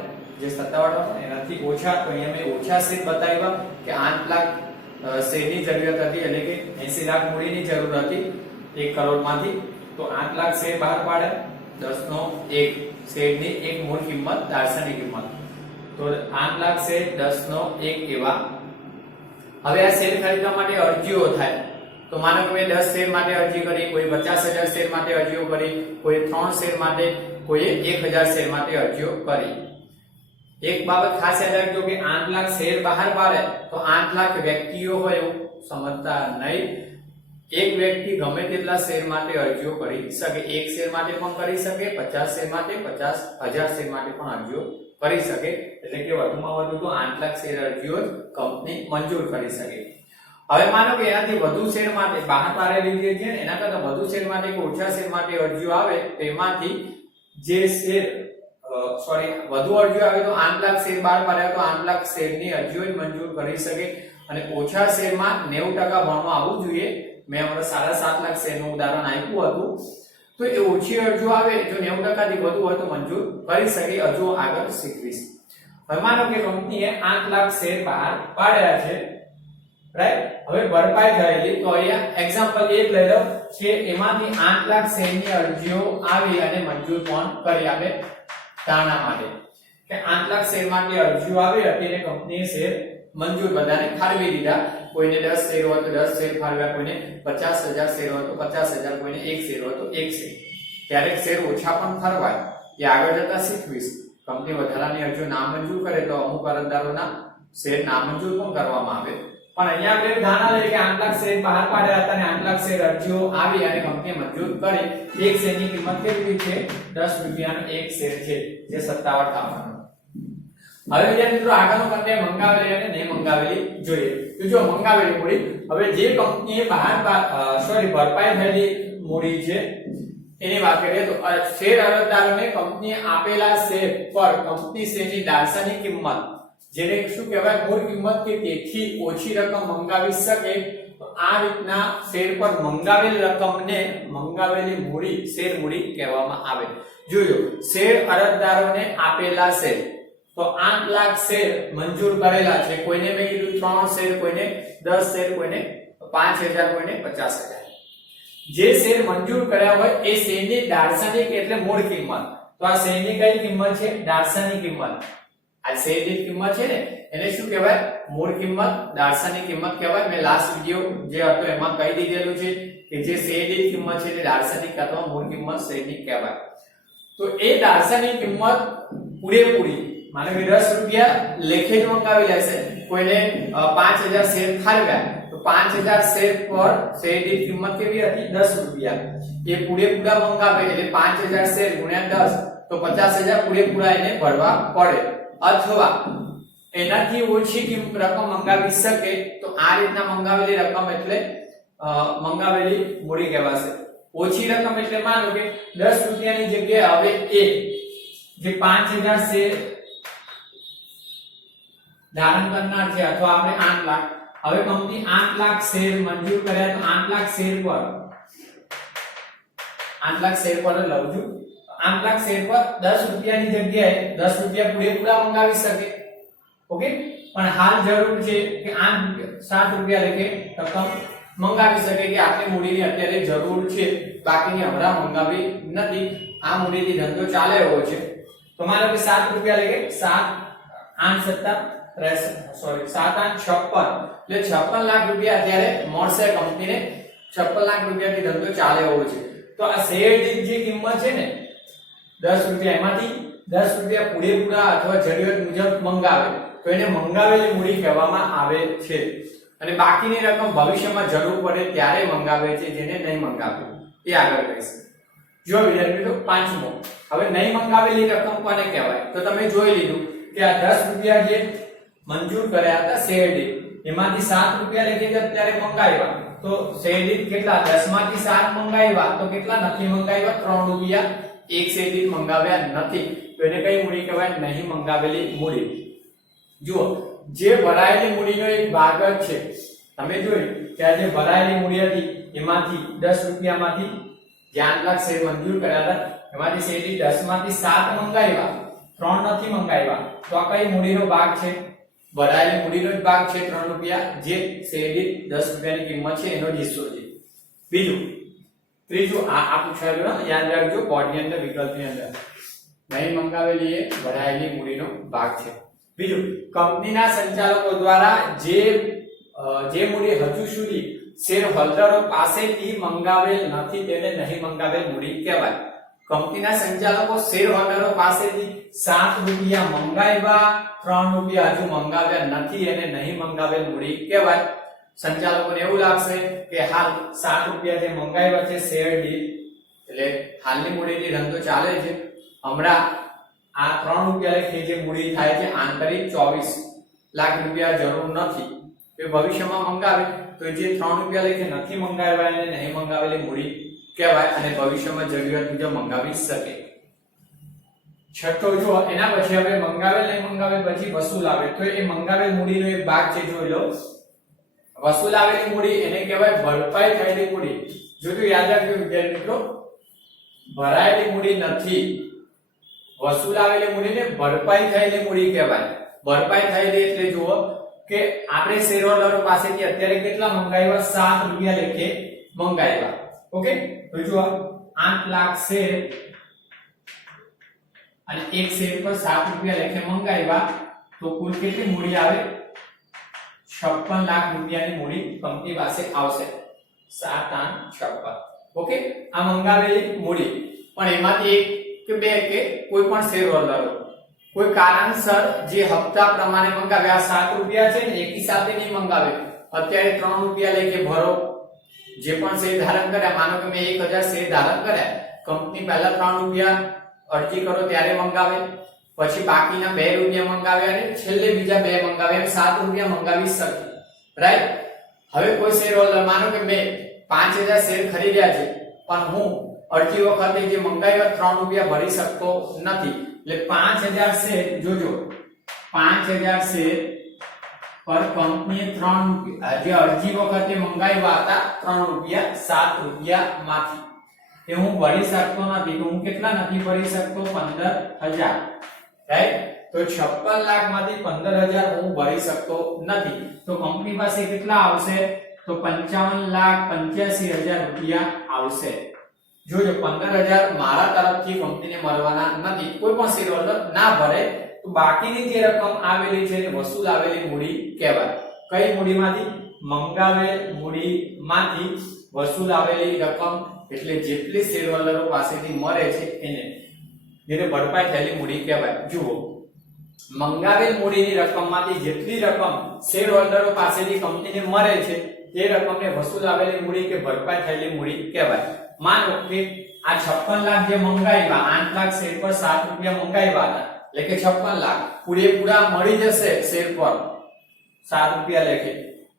જે સત્તાવાર થાપણ, એનાથી ઓછા. તો અહીંયા મેં ઓછા શેર બતાવ્યા કે 8 લાખ શેરની જરૂરિયાત હતી એટલે કે 80 લાખ મૂડીની જરૂર હતી 1 કરોડમાંથી. તો 8 લાખ શેર બહાર પાડે, 10 નો 1 શેરની એક મૂળ કિંમત દાર્શનિક કિંમત. તો 8 લાખ શેર 10 નો 1 એવા. હવે આ શેર ખરીદવા માટે અરજીઓ થાય. તો માનો કે મેં 10 શેર માટે અરજી કરી, કોઈ 50,000 શેર માટે અરજીઓ કરી, કોઈ 3 શેર માટે, કોઈએ 1000 શેર માટે અરજીઓ કરી. એક બાબત ખાસ યાદ રાખજો કે 8 લાખ શેર બહાર પાડે તો 8 લાખ વ્યક્તિઓ હોય એવું સમજતા નહીં. એક વ્યક્તિ ગમે તેટલા શેર માટે અરજીઓ કરી શકે. 1 શેર માટે પણ કરી શકે, 50 શેર માટે, 50,000 શેર માટે પણ અરજીઓ કરી શકે. એટલે કે વધુમાં વધુ તો 8 લાખ શેર અરજીઓ જ કંપની મંજૂર કરી શકે. હવે માનો કે એનાથી વધુ શેર માટે બહાર પાડેલી જે છે એના કરતા વધુ શેર માટે કે ઓછા શેર માટે અરજીઓ આવે તો એમાંથી જે શેર વધુ અરજીઓ આવે તો 8 લાખ શેર બહાર પાડ્યા તો 8 લાખ શેરની અરજીઓ જ મંજૂર કરી શકે. અને ઓછા શેરમાં 90% ભણવા આવવું જોઈએ. મેં હમણાં 7.5 લાખ શેરનું ઉદાહરણ આપ્યું હતું. તો એ ઓછી અરજીઓ આવે જો 90% થી વધુ હોય તો મંજૂર કરી શકે. હજુ આગળ શીખવીશ. હવે માનો કે કંપનીએ 8 લાખ શેર બહાર પાડ્યા છે, રાઈટ. હવે ભરપાઈ થયેલી તો અહીંયા એક્ઝામ્પલ 1 લઈ લો કે એમાંથી 8 લાખ શેરની અરજીઓ આવી અને મંજૂર પણ કરી આપે. તાણા માટે કે 8 લાખ શેર માટે અરજીઓ આવી હતી અને કંપનીએ શેર મંજૂર બધાને ફાળવી દીધા. કોઈને 10 શેર હોય તો 10 શેર ફાળવ્યા, કોઈને 50,000 શેર હોય તો 50,000, કોઈને 1 શેર હોય તો 1 શેર. ક્યારેક શેર ઓછા પણ ફાળવાય, એ આગળ જતા શીખવીશ. કંપની વધારાની અરજીઓ નામંજૂર કરે તો અમુક અરજદારોના શેર નામંજૂર પણ કરવામાં આવે. પણ અહીંયા આપણે ધારણા લઈએ કે 8 લાખ શેર બહાર પાડ્યા હતા અને 8 લાખ શેર અરજીઓ આવી અને કંપનીએ મંજૂર કરી. એક શેરની કિંમત કેટલી છે? 10 રૂપિયાનો એક શેર છે જે સત્તાવાર થાપણનો. હવે વિદ્યાર્થી મિત્રો આગળનો કન્ટેન્ટ મંગાવેલી અને નહીં મંગાવેલી જોઈએ. તો જો મંગાવેલી મૂડી, હવે જે કંપનીએ ભરપાઈ થયેલી મૂડી છે એની વાત કરીએ તો શેર અરજદારોને કંપનીએ આપેલા શેર પર કંપની શેરની દાર્શનિક કિંમત, જેને શું કહેવાય મૂળ કિંમત કે તેથી ઓછી રકમ મંગાવી શકે. તો આ રીતના શેર પર મંગાવેલી રકમને મંગાવેલી મૂડી શેર મૂડી કહેવામાં આવે. જોજો શેર અરજદારોને આપેલા શેર, તો 8 લાખ શેર મંજૂર કરેલા છે. કોઈને મેં કીધું 3 શેર, કોઈને 10 શેર, કોઈને 5000, કોઈને 50000. જે શેર મંજૂર કર્યા હોય એ શેરની દાર્શનિક એટલે મૂળ કિંમત. તો આ શેરની કઈ કિંમત છે? દાર્શનિક કિંમત. આ શેરની કિંમત છે ને એને શું કહેવાય? મૂળ કિંમત, દાર્શનિક કિંમત કહેવાય. મેં લાસ્ટ વિડિયો જે હતો એમાં કહી દીધેલું છે કે જે શેરની કિંમત છે તે દાર્શનિક અથવા મૂળ કિંમત શેરની કહેવાય. તો એ દાર્શનિક કિંમત પૂરેપૂરી, માનો કે 10 રૂપિયા લેખે જ મંગાવી લેશે, કોઈને 5000 શેર ફાળવ્યા તો 5000 શેર પર શેરની કિંમત કેવી હતી? 10 રૂપિયા. એ પૂરેપૂરા મંગાવે એટલે 5000 શેર ગુણ્યા 10 તો 50000 પૂરેપૂરા એને ભરવા પડે. અથવા એનાથી ઓછી રકમ મંગાવી શકે તો આ રીતના મંગાવેલી રકમ એટલે મંગાવેલી મૂડી કહેવાશે. ઓછી રકમ એટલે માનો કે 10 રૂપિયાની જગ્યાએ હવે જે 5000 શેર ધારણ કરનાર છે, અથવા આપણે 8 લાખ, હવે કંપની 8 લાખ શેર મંજૂર કર્યા તો 8 લાખ શેર પર 8 લાખ શેર પર લઉં છું. 8 લાખ શેર પર 10 રૂપિયાની જગ્યાએ 10 રૂપિયા પૂરેપૂરા મંગાવી શકે. ઓકે, પણ હાલ જરૂર છે કે 7 રૂપિયા લેખે રકમ મંગાવી શકે કે આટલી મૂડીની અત્યારે જરૂર છે, બાકીની હમણાં મંગાવી નથી, આ મૂડીથી ધંધો ચાલે એવો છે. તો માનો કે 7 રૂપિયા લેખે 7 8 56 લાખ રૂપિયા અત્યારે મળશે કંપનીને. 56 લાખ રૂપિયાથી ધંધો ચાલે એવો છે. તો આ શેર દીઠ જે કિંમત છે ને 10 રૂપિયા, એમાંથી 10 રૂપિયા પૂરેપૂરા અથવા જરૂરિયાત મુજબ મંગાવે તો એને મંગાવેલી મૂડી કહેવામાં આવે છે. અને બાકીની રકમ ભવિષ્યમાં જરૂર પડે ત્યારે મંગાવે છે, જેને નહીં મંગાવે એ આગળ કહીશ. જો વિદ્યાર્થી મિત્રો, પાંચમો, હવે નહીં મંગાવેલી રકમ કોને કહેવાય? તો તમે જોઈ લીધું કે આ 10 રૂપિયા જે મંજૂર કર્યા હતા શેર દીઠ, એમાંથી 7 રૂપિયા લેખે અત્યારે મંગાવ્યા તો શેર દીઠ કેટલા? 10 માંથી 7 મંગાવ્યા તો કેટલા નથી મંગાવ્યા? 3 રૂપિયા એક શેર દીઠ મંગાવ્યા નથી. તો એને કઈ મૂડી કહેવાય? નહીં મંગાવેલી મૂડી. જુઓ, જે ભરાયેલી મૂડીનો એક ભાગ જ છે. તમે જોયું કે આ જે ભરાયેલી મૂડી હતી એમાંથી 10 રૂપિયામાંથી જે 8 લાખ શેર મંજૂર કર્યા હતા એમાંથી શેર દીઠ 10 માંથી 7 મંગાવ્યા, 3 નથી મંગાવ્યા. તો આ કઈ મૂડીનો ભાગ છે? ભરાયેલી મૂડીનો જ ભાગ છે. 3 રૂપિયા જે શેર દીઠ 10 રૂપિયાની કિંમત છે એનો જ હિસ્સો છે. ત્રીજું આ પૂછાયેલું, યાદ રાખજો, બોર્ડની અંદર વિકલ્પની અંદર નહીં મંગાવેલી એ ભરાયેલી મૂડીનો ભાગ છે. બીજું, કંપનીના સંચાલકો દ્વારા જે મૂડી હજુ સુધી શેર હોલ્ડરો પાસેથી મંગાવેલ નથી તેને નહીં મંગાવેલ મૂડી કહેવાય. કંપનીના સંચાલકો શેર હોલ્ડરો પાસેથી 7 રૂપિયા મંગાવ્યા, 3 રૂપિયા હજુ મંગાવ્યા નથી, એને નહીં મંગાવેલ મૂડી કહેવાય. સંચાલકોને એવું લાગશે કે હાલ 7 રૂપિયા જે મંગાવ્યા છે શેર દીઠ, એટલે હાલની મૂડીથી ધંધો ચાલે છે, હમણાં આ 3 રૂપિયા લેખે જે મૂડી થાય છે આંતરિક 24 લાખ રૂપિયા જરૂર નથી, એ ભવિષ્યમાં મંગાવે તો જે 3 રૂપિયા લેખે નથી મંગાવ્યા એને નહીં મંગાવેલી મૂડી કહેવાય અને ભવિષ્યમાં જરૂરિયાત મુજબ મંગાવી શકે. છઠ્ઠો જો એના પછી હવે મંગાવેલ નહીં મંગાવેલ પછી વસૂલ આવે, તો એ મંગાવેલ મૂડીનો એક ભાગ છે, જોઈ લો. વસૂલ આવેલી મૂડી એને કહેવાય ભરપાઈ થયેલી મૂડી. જો યાદ રાખજો વિદ્યાર્થી મિત્રો, ભરાયેલી મૂડી નથી, વસૂલ આવેલી મૂડીને ભરપાઈ થયેલી મૂડી કહેવાય. ભરપાઈ થયેલી એટલે જુઓ કે આપણે શેર હોલ્ડરો પાસેથી અત્યારે કેટલા મંગાવ્યા? 7 રૂપિયા લેખે મંગાવ્યા. ઓકે, તો જુઓ 8 લાખ શેર અને એક શેર પર 7 રૂપિયા લેખે મંગાવ્યા તો કુલ કેટલી મૂડી આવે? 56 લાખ રૂપિયાની મૂડી કંપની પાસે આવશે. 7 8 56. ઓકે, આ મંગાવેલી મૂડી. પણ એમાંથી એક કે બે કે કોઈ પણ શેર હોલ્ડરો કોઈ કારણસર જે હપ્તા પ્રમાણે મંગાવ્યા 7 રૂપિયા છે ને એકી સાથે નહીં મંગાવે, અત્યારે 3 રૂપિયા લેખે ભરો. જે પણ શેર ધારણ કર્યા, માનો કે મેં 1000 શેર ધારણ કર્યા, કંપની પહેલા 3 રૂપિયા અરજી કરો ત્યારે મંગાવે, પછી બાકીના 2 રૂપિયા મંગાવે અને છેલ્લે બીજા 2 મંગાવે, એમ 7 રૂપિયા મંગાવી શકે. રાઈટ? હવે કોઈ શેર હોલ્ડર, માનો કે મેં 5000 શેર ખરીદ્યા છે પણ હું અરજી વખતે જે મંગાવ્યા 3 રૂપિયા ભરી શકતો નથી, એટલે 5000 શેર, જોજો 5000 શેર પર કંપનીએ 3 રૂપિયા જે અરજી વખતે મંગાવ્યા હતા 3 રૂપિયા 7 રૂપિયા માંથી કે હું ભરી શકતો નથી, તો હું કેટલા નથી ભરી શકતો? 15,000, રાઈટ? તો 56 લાખ માંથી 15,000 હું ભરી શકતો નથી, તો કંપની પાસે કેટલા આવશે? તો 55,85,000 રૂપિયા આવશે. જોજો, 15,000 મારા તરફથી કંપનીને મળવાના નથી, કોઈ પણ શેર હોલ્ડર ના ભરે તો બાકીની જે રકમ આવેલી છે એ વસૂલ આવેલી મૂડી કહેવાય. કઈ મૂડીમાંથી? મંગાવેલ મૂડીમાંથી વસૂલ આવેલી રકમ, એટલે જેટલી શેર હોલ્ડરો પાસેથી મળે છે એને ભરપાઈ થયેલી મૂડી કહેવાય. જુઓ, મંગાવેલ મૂડીની રકમમાંથી જેટલી રકમ શેર હોલ્ડરો પાસેથી કંપનીને મળે છે તે રકમને વસૂલ આવેલી મૂડી કે ભરપાઈ થયેલી મૂડી કહેવાય. માનો કે આ 56 લાખ જે મંગાવ્યા, 8 લાખ શેર પર 7 રૂપિયા મંગાવ્યા હતા, એટલે કે 56 લાખ પૂરેપૂરા મળી જશે શેર પર 7 રૂપિયા લેખે,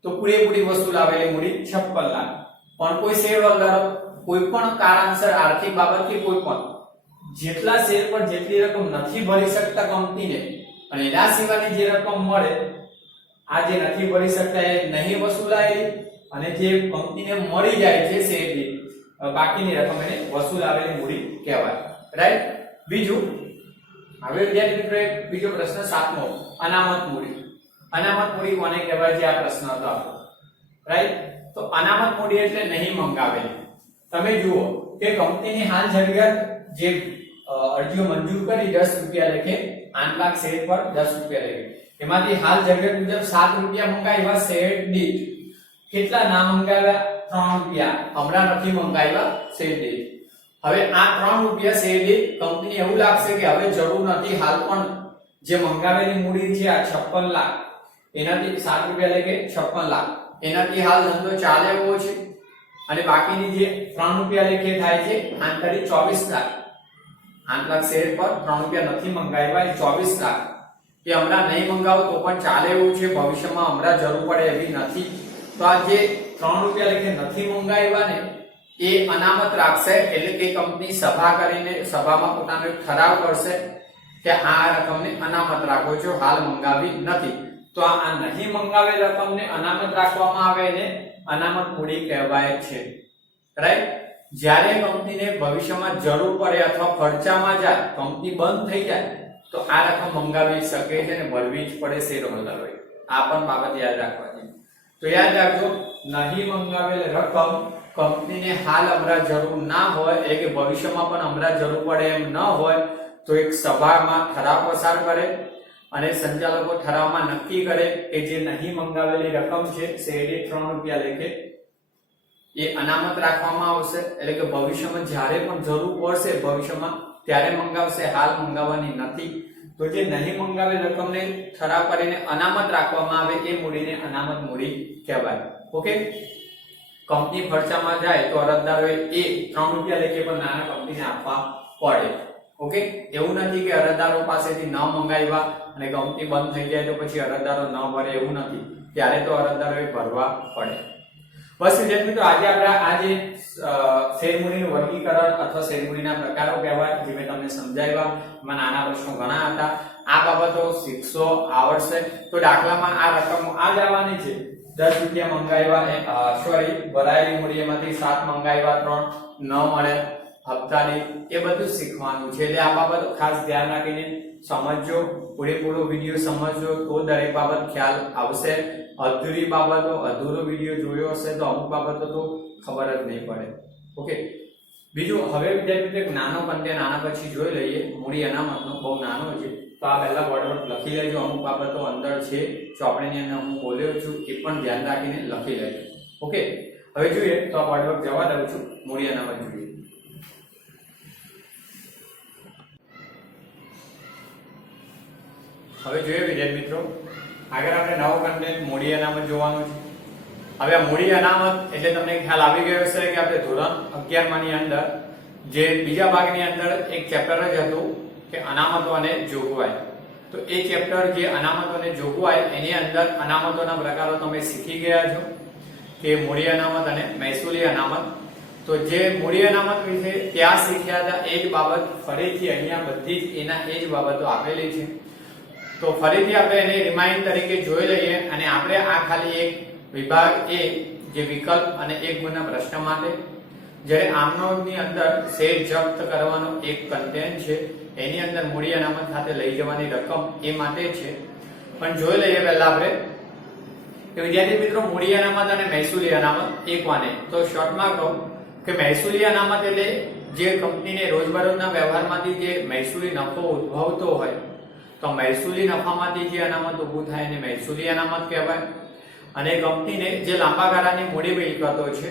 તો પૂરેપૂરી વસૂલ આવેલી મૂડી 56 લાખ. પણ કોઈ શેર હોલ્ડરો કોઈ પણ કારણસર, આર્થિક બાબતથી કોઈ પણ જેટલા શેર પર જેટલી રકમ નથી ભરી શકતા કંપનીને, અને એના સિવાયની જે રકમ મળે, આ જે નથી ભરી શકતા એ નહીં વસૂલાયેલી, અને જે કંપનીને મળી જાય છે શેરની બાકીની રકમ એને વસૂલ આવેલી મૂડી કહેવાય. રાઈટ? બીજું, હવે વિદ્યાર્થી મિત્રો એક બીજો પ્રશ્ન 7મો, અનામત મૂડી. અનામત મૂડી કોને કહેવાય છે? આ પ્રશ્ન હતો આપણો. રાઈટ? તો અનામત મૂડી એટલે નહીં મંગાવેલી. તમે જુઓ કે કંપનીની હાલ જરૂરિયાત જે અરજીઓ મંજૂર કરી 10 રૂપિયા લેખે, 8 લાખ શેર પર 10 રૂપિયા લેખે, એમાંથી હાલ જરૂરિયાત મુજબ 7 રૂપિયા મંગાવ્યા શેર દીઠ. કેટલા ના મંગાવ્યા? 3 રૂપિયા. હમણાં નથી મંગાવ્યા શેર દીઠ. હવે આ 3 રૂપિયા શેર દીઠ કંપની એવું લાગશે કે હવે જરૂર નથી, હાલ પણ જે મંગાવેલી મૂડી છે આ 56 લાખ, એનાથી 7 રૂપિયા લેખે 56 લાખ, એનાથી હાલ ધંધો ચાલે એવો છે, અને બાકીની જે 3 રૂપિયા લેખે થાય છે, આંતરિક 24 લાખ. 8 લાખ શેર પર 3 રૂપિયા નથી મંગાવ્યા, એ 24 લાખ કે હમણાં નહીં મંગાવો તો પણ ચાલે એવું છે, ભવિષ્યમાં હમણાં જરૂર પડે એવી નથી. તો આ જે 3 રૂપિયા લેખે નથી મંગાવ્યા ને એ અનામત રાખશે, એટલે કે કંપની સભા કરીને સભામાં પોતાનો એક ઠરાવ કરશે કે આ રકમને અનામત રાખો છો, હાલ મંગાવી નથી. તો આ નહીં મંગાવેલ રકમને અનામત રાખવામાં આવે ને અનામત મૂડી કહેવાય છે. રાઈટ? જ્યારે કંપનીને ભવિષ્યમાં જરૂર પડે અથવા ખર્ચામાં જાય, કંપની બંધ થઈ જાય, તો આ રકમ મંગાવી શકે છે અને ભરવી જ પડે શેર હોલ્ડરોએ. આ પણ બાબત યાદ રાખવાની. તો યાદ રાખજો, નહીં મંગાવેલ રકમ કંપનીને હાલ હમણાં જરૂર ના હોય, એટલે કે ભવિષ્યમાં પણ હમણાં જરૂર પડે એમ ન હોય, તો એક સભામાં ઠરાવ પસાર કરે અને સંચાલકો ઠરાવમાં નક્કી કરે કે જે નહીં મંગાવેલી રકમ છે શેર દીઠ 3 રૂપિયા લેખે એ અનામત રાખવામાં આવશે, એટલે કે ભવિષ્યમાં જ્યારે પણ જરૂર પડશે ભવિષ્યમાં ત્યારે મંગાવશે, હાલ મંગાવવાની નથી. તો જે નહીં મંગાવેલ રકમને ઠરાવ કરીને અનામત રાખવામાં આવે એ મૂડીને અનામત મૂડી કહેવાય. ઓકે? કંપની ખર્ચામાં જાય તો અરજદારોએ એ 3 રૂપિયા લેખે પણ નાના કંપનીને આપવા પડે. ઓકે? એવું નથી કે અરજદારો પાસેથી ન મંગાવ્યા અને કંપની બંધ થઈ જાય તો પછી અરજદારો ન ભરે, એવું નથી. ત્યારે તો અરજદારોએ ભરવા પડે. બસ વિદ્યાર્થી મિત્રો, આજે આપણે આ જે શેર મૂડીનું વર્ગીકરણ અથવા શેર મૂડીના પ્રકારો કહેવાય, જે મેં તમને સમજાવ્યા, એમાં નાના પ્રશ્નો ઘણા હતા. આ બાબતો શીખશો, આવડશે તો દાખલામાં આ રકમ આ જ આવવાની છે. 10 રૂપિયા મંગાવ્યા, ભરાયેલી મૂડી એમાંથી 7 મંગાવ્યા, 3 ન મળે હપ્તાની, એ બધું શીખવાનું છે. એટલે આ બાબતો ખાસ ધ્યાન રાખીને સમજજો, પૂરેપૂરો વિડીયો સમજજો તો દરેક બાબત ખ્યાલ આવશે. અધૂરી બાબતો, અધૂરો વિડીયો જોયો હશે તો અમુક બાબતો તો ખબર જ નહીં પડે. ઓકે? બીજું, હવે વિદ્યાર્થી એક નાનો કન્ટેન્ટ આના પછી જોઈ લઈએ. મૂડી અનામતનો બહુ નાનો છે, તો આ પહેલા વર્ડ લખી લેજો. અમુક બાબતો અંદર છે ચોપડીની અંદર હું બોલ્યો છું, એ પણ ધ્યાન રાખીને લખી લેજો. ઓકે? હવે જોઈએ તો આ વર્ડ જવા દઉં છું. મૂડી અનામત જોઈએ. હવે જોઈએ વિદ્યાર્થી મિત્રો, આગળ આપણે નવો કન્ટેન્ટ મૂડી અનામત જોવાનું છે. હવે આ મૂડી અનામત એટલે તમને ખ્યાલ આવી ગયો હશે કે આપણે ધોરણ 11 ની અંદર જે બીજા ભાગની અંદર એક ચેપ્ટર જ હતું કે અનામતો અને જોગવાઈ. તો એ ચેપ્ટર જે અનામતો અને જોગવાઈ, એની અંદર અનામતોના પ્રકારો તમે શીખી ગયા છો કે મૂડી અનામત અને મહેસૂલી અનામત. તો જે મૂડી અનામત વિશે ત્યાં શીખ્યા હતા એ જ બાબત ફરીથી અહીંયા બધી જ એના એ જ બાબતો આપેલી છે. તો ફરીથી આપણે એને રિમાઇન્ડ તરીકે જોઈ લઈએ, અને આપણે આ ખાલી એક વિભાગ એ જે વિકલ્પ અને એક ગુણના પ્રશ્ન માટે જ્યારે આમનોંધની અંદર શેર જપ્ત કરવાનો એક કન્ટેન્ટ છે, એની અંદર મૂડી અનામત ખાતે લઈ જવાની રકમ એ માટે છે. પણ જોઈ લઈએ પહેલા આપણે કે વિદ્યાર્થી મિત્રો મૂડી અનામત અને મહેસૂલી અનામત એક વાને. તો શોર્ટમાં કહું કે મહેસૂલી અનામત એટલે જે કંપનીને રોજબરોજના વ્યવહારમાંથી જે મહેસૂલી નફો ઉદ્ભવતો હોય, તો મહેસૂલી નફામાંથી જે અનામત ઊભું થાય એને મહેસૂલી અનામત કહેવાય. અને કંપનીને જે લાંબા ગાળાની મૂડી મિલકતો છે,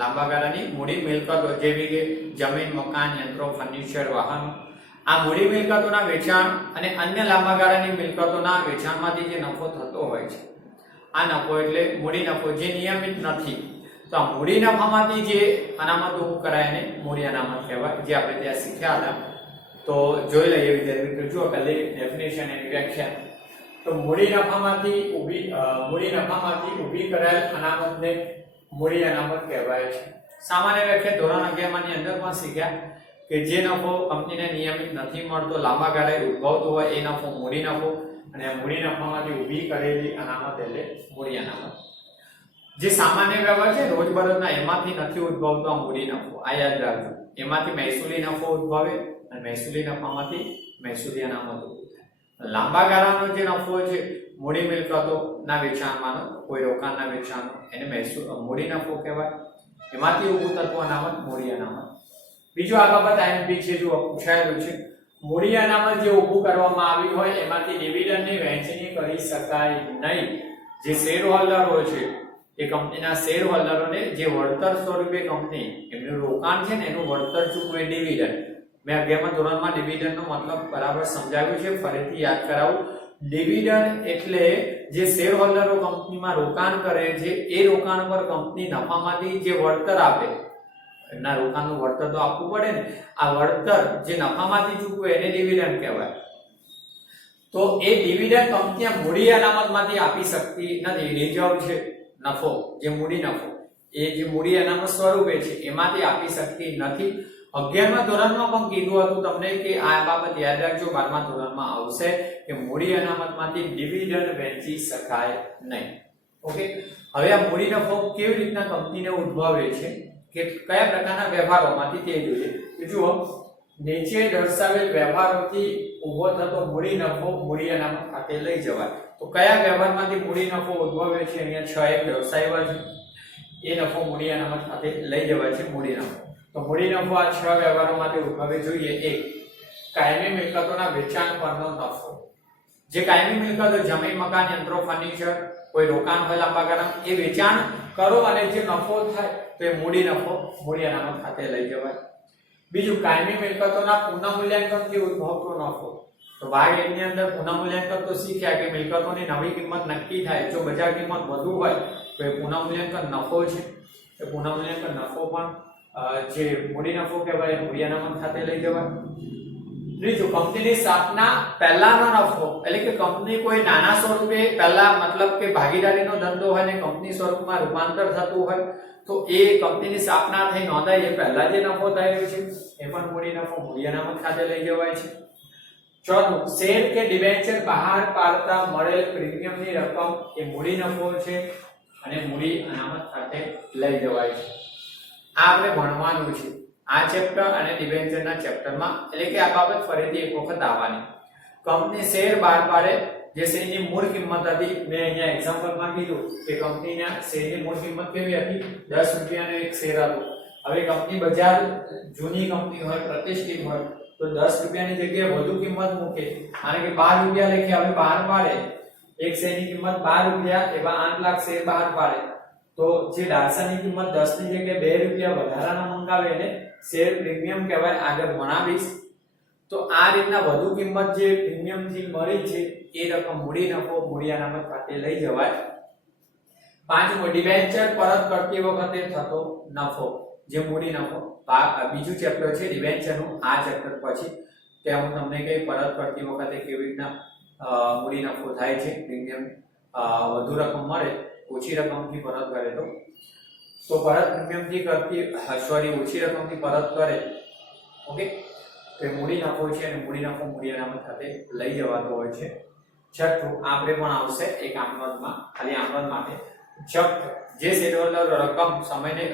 લાંબા ગાળાની મૂડી મિલકતો જેવી કે જમીન, મકાન, યંત્રો, ફર્નિચર, વાહનો, આ મૂડી મિલકતોના વેચાણ અને અન્ય લાંબા ગાળાની મિલકતોના વેચાણમાંથી જે નફો થતો હોય છે, આ નફો એટલે મૂડી નફો જે નિયમિત નથી. તો આ મૂડી નફામાંથી જે અનામત ઊભું કરાય એને મૂડી અનામત કહેવાય, જે આપણે ત્યાં શીખ્યા હતા. તો જોઈ લઈએ વિદ્યાર્થી મિત્રો. જુઓ પહેલી ડેફિનેશન એની વ્યાખ્યા. તો મૂડી નફામાંથી ઊભી કરાયેલ અનામતને મૂડી અનામત કહેવાય છે. સામાન્ય વ્યાખ્યા ધોરણ 11 ની અંદર પણ શીખ્યા કે જે નફો કંપનીને નિયમિત નથી મળતો, લાંબા ગાળે ઉદ્ભવતો હોય એ નફો મૂડી નફો, અને મૂડી નફામાંથી ઊભી કરેલી અનામત એટલે મૂડી અનામત. જે સામાન્ય વ્યવહાર છે રોજબરોજના, એમાંથી નથી ઉદ્ભવતો આ મૂડી નફો. આ યાદ રાખજો. એમાંથી મહેસૂલી નફો ઉદ્ભવે અને મહેસૂલી નફામાંથી મહેસૂલી અનામત ઉભી થાય. લાંબા ગાળાનો જે નફો છે મૂડી મિલકતોના વેચાણમાંનો, કોઈ રોકાણના વેચાણનો, એને મૂડી નફો કહેવાય. એમાંથી ઊભું થતું અનામત મૂડી અનામત. બીજું આ બાબત આઈએમપી છે, જો પૂછાયેલું છે, મૂડી અનામત જે ઊભું કરવામાં આવી હોય એમાંથી ડિવિડન્ડની વહેંચણી કરી શકાય નહીં. જે શેર હોલ્ડરો છે એ કંપનીના શેર હોલ્ડરોને જે વળતર સ્વરૂપે કંપની એમનું રોકાણ છે ને એનું વળતર ચૂકવે ડિવિડન્ડ. મેં 11મા ધોરણમાં ડિવિડન્ડનો મતલબ બરાબર સમજાવ્યું છે, ફરીથી યાદ કરાવું. ડિવિડન્ડ એટલે જે શેર હોલ્ડરો કંપનીમાં રોકાણ કરે છે એ રોકાણ પર કંપની નફામાંથી જે વળતર આપે, એમના રોકાણનું વળતર તો આપવું પડે ને, આ વળતર જે નફામાંથી ચૂકવે એને ડિવિડન્ડ કહેવાય. તો એ ડિવિડન્ડ કંપની મૂડી અનામતમાંથી આપી શકતી નથી. રિઝર્વ છે નફો, જે મૂડી નફો, એ જે મૂડી અનામત સ્વરૂપે છે એમાંથી આપી શકતી નથી. 11મા ધોરણમાં પણ કીધું હતું તમને કે આ બાબત યાદ રાખજો, 12મા ધોરણમાં આવશે કે મૂડી અનામતમાંથી ડિવિડન્ડ વહેંચી શકાય નહીં. ઓકે, હવે આ મૂડી નફો કેવી રીતના કંપનીને ઉદ્ભવે છે કે કયા પ્રકારના વ્યવહારોમાંથી તે જોઈએ. જુઓ, નીચે દર્શાવેલ વ્યવહારોથી ઊભો થતો મૂડી નફો મૂડી અનામત ખાતે લઈ જવાય. તો કયા વ્યવહારમાંથી મૂડી નફો ઉદ્ભવે છે? અહીંયા 6 એક દર્શાવ્યા છે. એ નફો મૂડી અનામત ખાતે લઈ જવાય છે, મૂડી નફો. તો મૂડી નફો આ 6 વ્યવહારોમાંથી ઉદ્ભવે જોઈએ. એક, કાયમી મિલકતોના વેચાણ પરનો નફો. જે કાયમી મિલકતો જમીન, મકાન, યંત્રો, ફર્નિચર, કોઈ રોકાણ હોય લાંબા ગાળાનું, એ વેચાણ કરો અને જે નફો થાય તો એ મૂડી નફો મૂડી અનામત ખાતે લઈ જવાય. બીજું, કાયમી મિલકતોના પુનઃમૂલ્યાંકનથી ઉદ્ભવતો નફો. તો ભાગ 1 ની અંદર પુનઃમૂલ્યાંકન તો શીખ્યા કે મિલકતોની નવી કિંમત નક્કી થાય, જો બજાર કિંમત વધુ હોય તો એ પુનઃમૂલ્યાંકન નફો છે. એ પુનઃમૂલ્યાંકન નફો પણ જે મૂડી નફો કહેવાય, મૂડી અનામત ખાતે લઈ જવાય. ત્રીજું, કંપનીની સ્થાપના પહેલાનો નફો, એટલે કે કંપની કોઈ નાના સ્વરૂપે પહેલા, મતલબ કે ભાગીદારીનો ધંધો હોય ને કંપની સ્વરૂપમાં રૂપાંતર થતું હોય, તો એ કંપનીની સ્થાપના થઈ નોંધાય એ પહેલા જે નફો થયેલો છે એ પણ મૂડી નફો મૂડી અનામત ખાતે લઈ જવાય છે. ચોથું, શેર કે ડિબેન્ચર બહાર પાડતા મળેલ પ્રીમિયમની રકમ એ મૂડી નફો છે અને મૂડી અનામત ખાતે લઈ જવાય છે. આ આપણે ભણવાનું છે આ ચેપ્ટર અને ડિબેન્ચરના ચેપ્ટરમાં, એટલે કે આ બાબત ફરીથી એક વખત આવવાની. કંપની શેર બહાર પાડે, જે શેરની મૂળ કિંમત હતી, મેં અહીંયા એક્ઝામ્પલમાં કીધું કે કંપનીના શેરની મૂળ કિંમત કેવી હતી? 10 રૂપિયાનો એક શેર હતો. હવે કંપની બજાર જૂની કંપની હોય, પ્રતિષ્ઠિત હોય, તો 10 રૂપિયાની જગ્યાએ વધુ કિંમત મૂકે, માને કે 12 રૂપિયા લખી, હવે બહાર પાડે, એક શેરની કિંમત 12 રૂપિયા, એવા 8 લાખ શેર બહાર પાડે, તો જે ડાસાની કિંમત 10 ની જગ્યાએ 2 રૂપિયા વધારાના મંગાવે એને શેર પ્રીમિયમ કહેવાય. આગળ ભણાવીશ. તો આ રીતના વધુ કિંમત જે પ્રીમિયમથી મળી છે એ રકમ મૂડી નફો મૂડી અનામત ખાતે લઈ જવાય. પાંચમું, ડિબેન્ચર પરત કરતી વખતે થતો નફો, જે મૂડી નફો. બીજું ચેપ્ટર છે ડિબેન્ચરનું, આ ચેપ્ટર પછી ત્યાં હું તમને કઈ પરત કરતી વખતે કેવી રીતના મૂડી નફો થાય છે, પ્રીમિયમ વધુ રકમ મળે, ઓછી રકમથી પરત કરે તો પરત પ્રીમિયમથી કરતી ઓછી રકમથી પરત કરે, ઓકે, તો એ મૂડી નફો છે અને મૂડી નફો મૂડી અનામત ખાતે લઈ જવાતો હોય છે. છઠ્ઠું, આપણે પણ આવશે એક આમનોંધમાં, ખાલી આમનોંધ માટે, જપ્ત જે શેર હોલ્ડર રકમ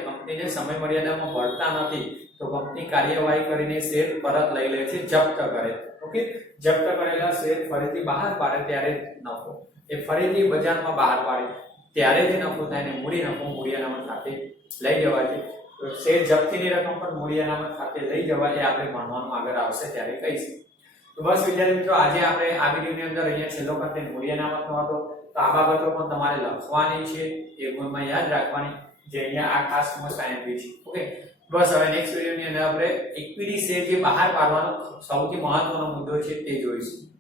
કંપનીને સમય મર્યાદામાં ભરતા નથી તો કંપની કાર્યવાહી કરીને શેર પરત લઈ લે છે, જપ્ત કરે. ઓકે, જપ્ત કરેલા શેર ફરીથી બહાર પાડે ત્યારે નફો, એ ફરીથી બજારમાં બહાર પાડે ત્યારે જે નફો થાય ને મૂડી નફો મૂડી અનામત ખાતે લઈ જવાય છે. તો શેર જપ્તીની રકમ પણ મૂડી અનામત ખાતે લઈ જવાય એ આપણે ભણવાનું આગળ આવશે ત્યારે કહીશું. તો બસ વિદ્યાર્થી મિત્રો, આજે આપણે આ વિડીયોની અંદર અહીંયા છેલ્લો કન્ટેન્ટ મૂડી અનામતનો હતો. તો આ બાબતો પણ તમારે લખવાની છે, એ ગુણમાં યાદ રાખવાની, જે અહીંયા આ ખાસ મોસ્ટ આઈએમપી છે. ઓકે, બસ હવે નેક્સ્ટ વિડીયોની અંદર આપણે ઇક્વિટી શેર જે બહાર પાડવાનો સૌથી મહત્વનો મુદ્દો છે તે જોઈશું.